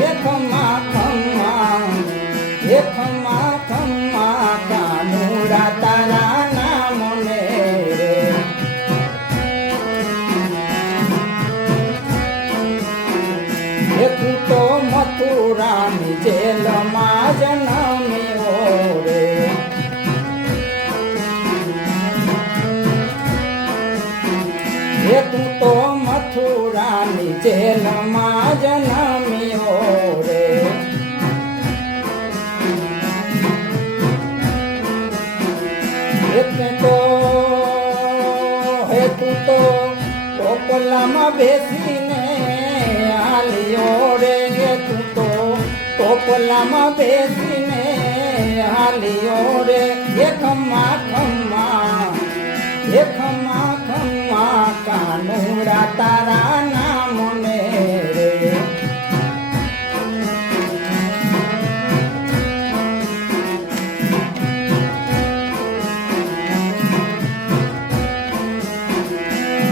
એ ખમ્મા ખમ્મા એ ખમ્મા ખમ્મા કાનુડા તારા નામને રે એ તું તો મથુરાની જેલમાં જન્મ્યો રે એ તું તો મથુરાની જેલમાં જન્મ્યો રે એટલે તો હે તું તો ટોપલામાં બેસીને હાલ્યો રે તું તો ટોપલામાં બેસીને હાલ્યો રે એ ખમ્મા ખમ્મા એ ખમ્મા ખમ્મા કાનુડા તારા નામને રે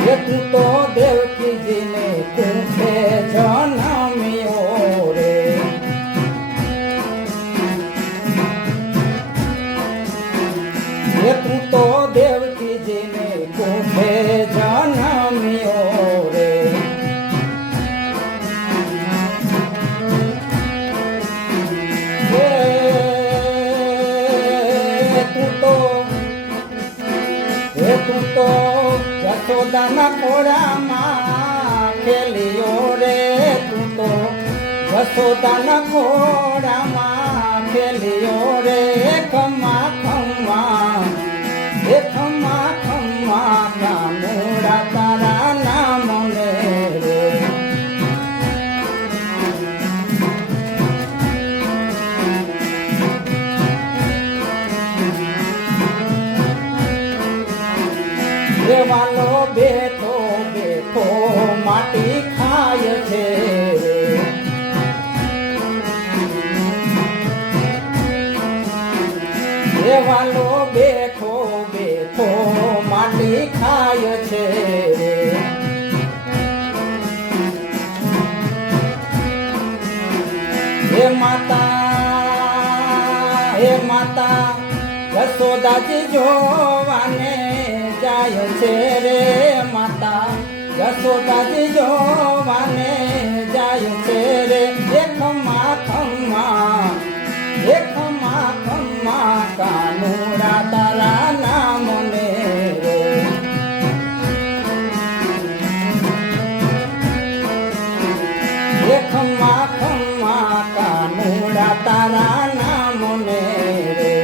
એ તું તો દેવકીજીને કુંઠે જન્મ્યો રે એ તું તો દેવકીજીને કુંઠે જન્મ્યો રે તું તો જશોદાના ખોડામાં ખેલ્યો રે તું તો જશોદાના ખોડામાં ખેલ્યો રે ખમ્મા ખમ્મા એ ખમ્મા ખમ્મા કાનુડા તારા નામને રે વાલો બેઠો બેઠો માટી ખાય છે રે વાલો બેઠો બેઠો માટી ખાય છે હે માતા જશોદાજી જોવાને જાય છે રે માતા જશોદાજી જોવાને જાય છે રે એ ખમ્મા ખમ્મા એ ખમ્મા ખમ્મા કાનુડા તારા નામને રે એ ખમ્મા ખમ્મા કાનુડા તારા નામને રે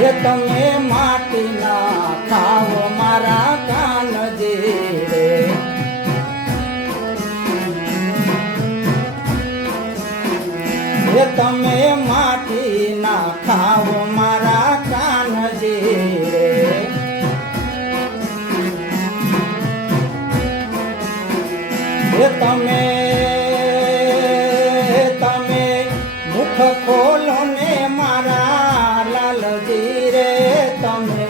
એ તમે માટીના ખાવો મારા કાનજી રે એ તમે માટીના ખાવો મારા કાનજી રે એ તમે મુખ ખોલો ને મારા લાલજી રે તમે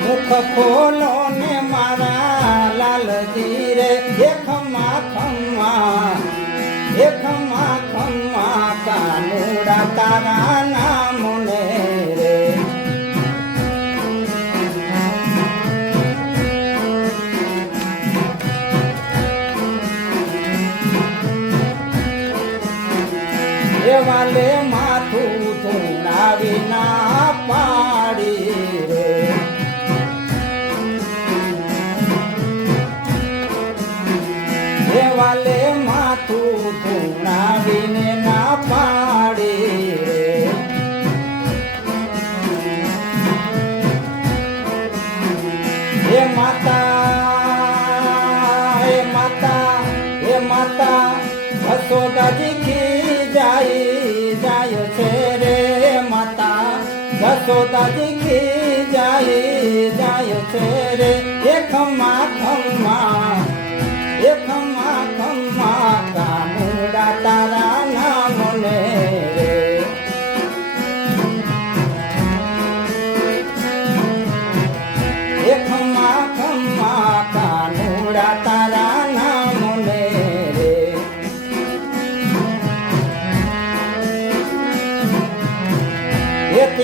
મુખ ખોલો ને મારા લાલજી રે એ ખમ્મા ખમ્મા એ ખમ્મા ખમ્મા કાનુડા તારા નામને રે એ વાલે માથું ધૂણાવી ના પાડી રે એ વાલે માથું ધૂણાવીને ના પાડી રે એ માતા જશોદાજી ખીજાઈ જાય છે રે માતા જશોદાજી ખીજાઈ છે રે એ ખમ્મા ખમ્મા એ ખમ્મા ખમ્મા કાનુડા તારા નામને રે એ ખમ્મા ખમ્મા કાનુડા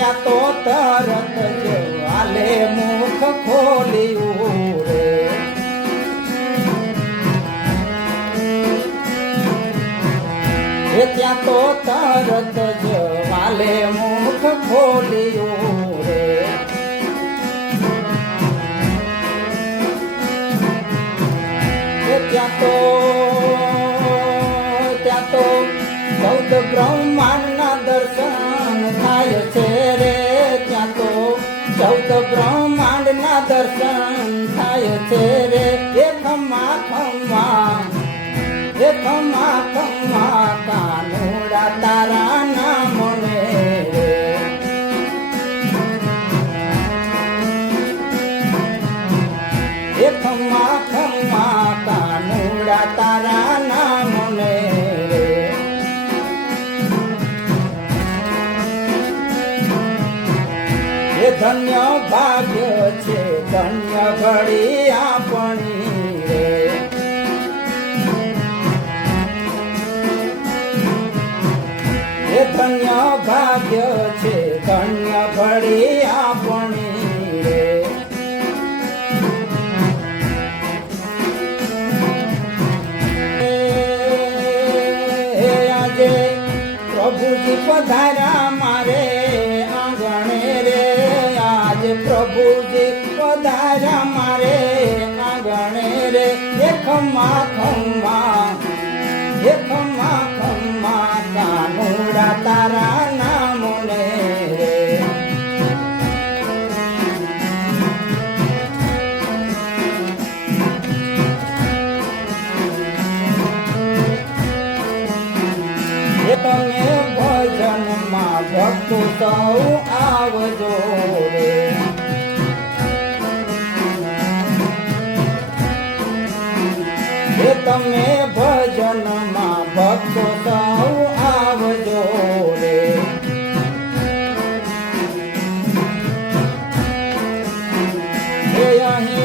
ત્યાં તો તરત જ વાલે મુખ ખોલ્યું રે ત્યાં તો તરત જ વાલે મુખ ખોલ્યું રે ત્યાં તો 14 બ્રહ્માંડના દર્શન થાય છે રે ત્યાં તો 14 બ્રહ્માંડના દર્શન થાય છે રે એ ખમ્મા ખમ્મા એ ખમ્મા ખમ્મા કાનુડા તારા નામને રે એ ખમ્મા ખમ્મા કાનુડા તારા નામને રે એ ધન્ય ભાગ્ય છે ધન્ય ઘડી આપણી રે એ ધન્ય ભાગ્ય છે ધન્ય ઘડી આપણી રે આજે પ્રભુજી પધાર્યા મારે આંગણે રે આજે પ્રભુજી પધાર્યા મારે આંગણે રે એ ખમ્મા ખમ્મા એ ખમ્મા ખમ્મા કાનુડા તારા નામને રે એ તમે ભજનમાં ભક્તો સૌ આવજો રે એ તમે ભજનમાં ભક્તો સૌ આવજો રે એ અહીં